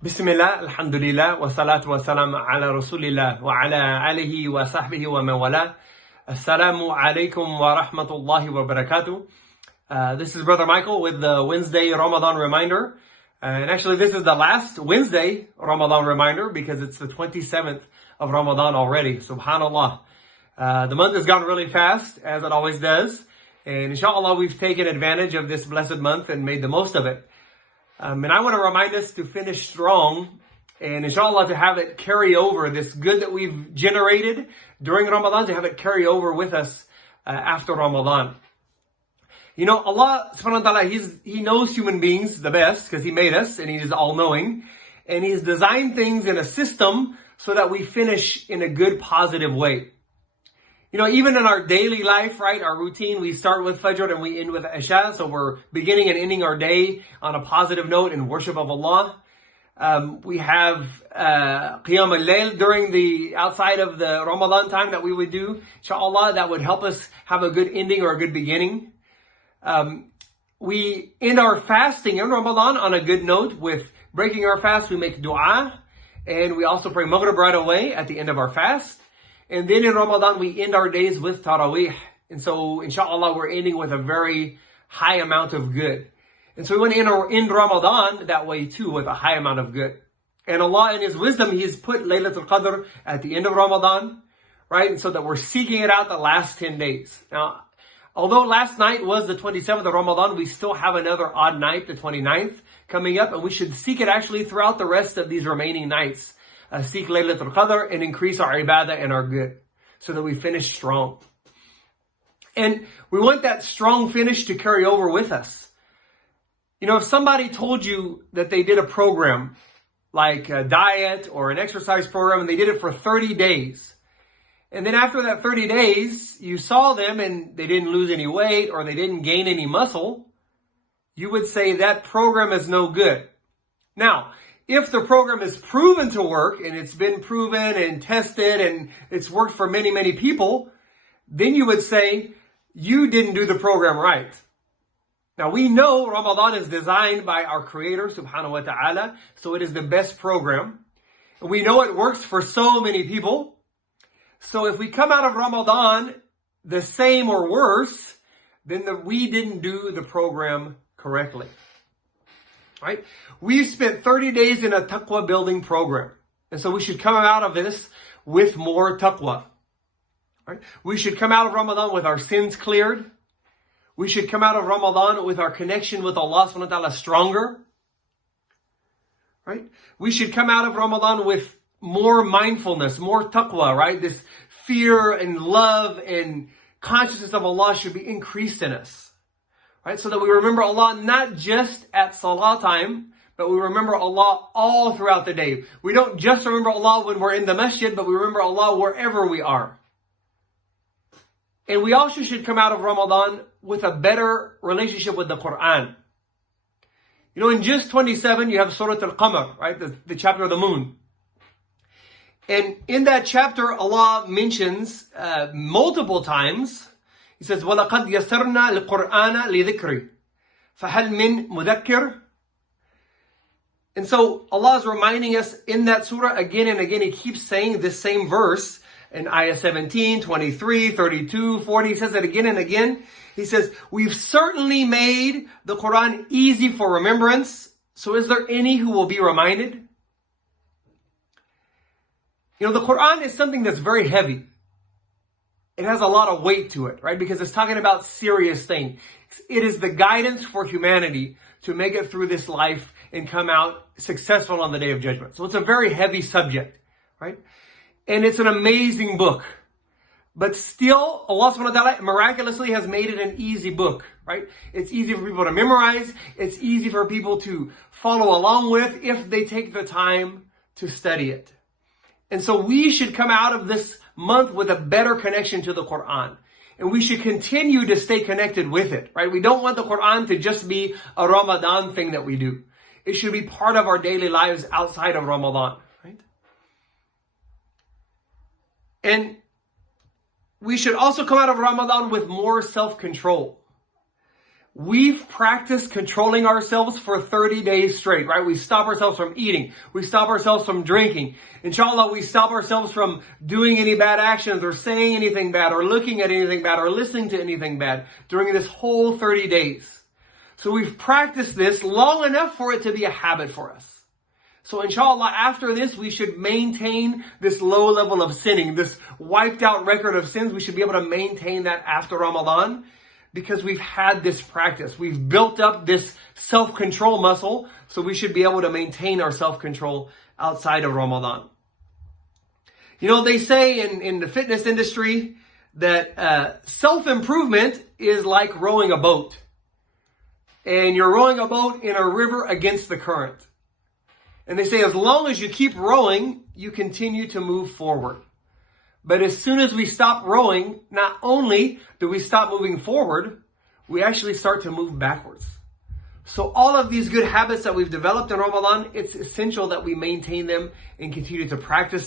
Bismillah, alhamdulillah, wa salatu wa salam ala rasulillah wa ala alihi wa sahbihi wa mawala. Assalamu alaikum wa rahmatullahi wa barakatuh. This is Brother Michael with the Wednesday Ramadan reminder. And actually this is the last Wednesday Ramadan reminder because it's the 27th of Ramadan already. Subhanallah. The month has gone really fast, as it always does. And inshallah we've taken advantage of this blessed month and made the most of it. And I want to remind us to finish strong and inshallah to have it carry over, this good that we've generated during Ramadan, to have it carry over with us after Ramadan. You know, Allah subhanahu wa ta'ala, He knows human beings the best because He made us and He is all-knowing. And He's designed things in a system so that we finish in a good, positive way. You know, even in our daily life, right, our routine, we start with Fajr and we end with Isha. So we're beginning and ending our day on a positive note in worship of Allah. We have Qiyam al-Layl during the outside of the Ramadan time that we would do. Inshallah, that would help us have a good ending or a good beginning. We end our fasting in Ramadan on a good note with breaking our fast. We make dua and we also pray Maghrib right away at the end of our fast. And then in Ramadan, we end our days with Taraweeh. And so, inshallah, we're ending with a very high amount of good. And so we want to end Ramadan that way too, with a high amount of good. And Allah in His wisdom, He's put Laylatul Qadr at the end of Ramadan, right? And so that we're seeking it out the last 10 days. Now, although last night was the 27th of Ramadan, we still have another odd night, the 29th, coming up. And we should seek it actually throughout the rest of these remaining nights. Seek Laylatul Qadr and increase our ibadah and our good so that we finish strong. And we want that strong finish to carry over with us. You know, if somebody told you that they did a program like a diet or an exercise program and they did it for 30 days, and then after that 30 days, you saw them and they didn't lose any weight or they didn't gain any muscle, you would say that program is no good. Now, if the program is proven to work and it's been proven and tested and it's worked for many, many people, then you would say you didn't do the program right. Now we know Ramadan is designed by our Creator subhanahu wa ta'ala, so it is the best program. And we know it works for so many people. So if we come out of Ramadan the same or worse, then we didn't do the program correctly. Right? We've spent 30 days in a taqwa building program. And so we should come out of this with more taqwa. Right? We should come out of Ramadan with our sins cleared. We should come out of Ramadan with our connection with Allah subhanahu wa ta'ala stronger. Right? We should come out of Ramadan with more mindfulness, more taqwa, right? This fear and love and consciousness of Allah should be increased in us. Right? So that we remember Allah not just at salah time, but we remember Allah all throughout the day. We don't just remember Allah when we're in the masjid, but we remember Allah wherever we are. And we also should come out of Ramadan with a better relationship with the Quran. You know, in Juz 27, you have Surah Al-Qamar, right? The chapter of the moon. And in that chapter, Allah mentions multiple times, He says, وَلَقَدْ يَسَّرْنَا الْقُرْآنَ لِذِكْرِ فَهَلْ مِن مُذَكِّرٍ. And so Allah is reminding us in that surah again and again. He keeps saying this same verse in ayah 17, 23, 32, 40. He says it again and again. He says, we've certainly made the Quran easy for remembrance. So is there any who will be reminded? You know, the Quran is something that's very heavy. It has a lot of weight to it, right? Because it's talking about serious things. It is the guidance for humanity to make it through this life and come out successful on the Day of Judgment. So it's a very heavy subject, right? And it's an amazing book. But still, Allah subhanahu wa ta'ala miraculously has made it an easy book, right? It's easy for people to memorize. It's easy for people to follow along with if they take the time to study it. And so we should come out of this month with a better connection to the Quran. And we should continue to stay connected with it, right? We don't want the Quran to just be a Ramadan thing that we do. It should be part of our daily lives outside of Ramadan, right? And we should also come out of Ramadan with more self-control. we've practiced controlling ourselves for 30 days straight, right? We stop ourselves from eating. We stop ourselves from drinking. Inshallah, we stop ourselves from doing any bad actions or saying anything bad or looking at anything bad or listening to anything bad during this whole 30 days. So we've practiced this long enough for it to be a habit for us. So inshallah, after this, we should maintain this low level of sinning, this wiped out record of sins. We should be able to maintain that after Ramadan because we've had this practice. We've built up this self-control muscle, so we should be able to maintain our self-control outside of Ramadan. You know, they say in the fitness industry that self-improvement is like rowing a boat. And you're rowing a boat in a river against the current. And they say as long as you keep rowing, you continue to move forward. But as soon as we stop rowing, not only do we stop moving forward, we actually start to move backwards. So all of these good habits that we've developed in Ramadan, it's essential that we maintain them and continue to practice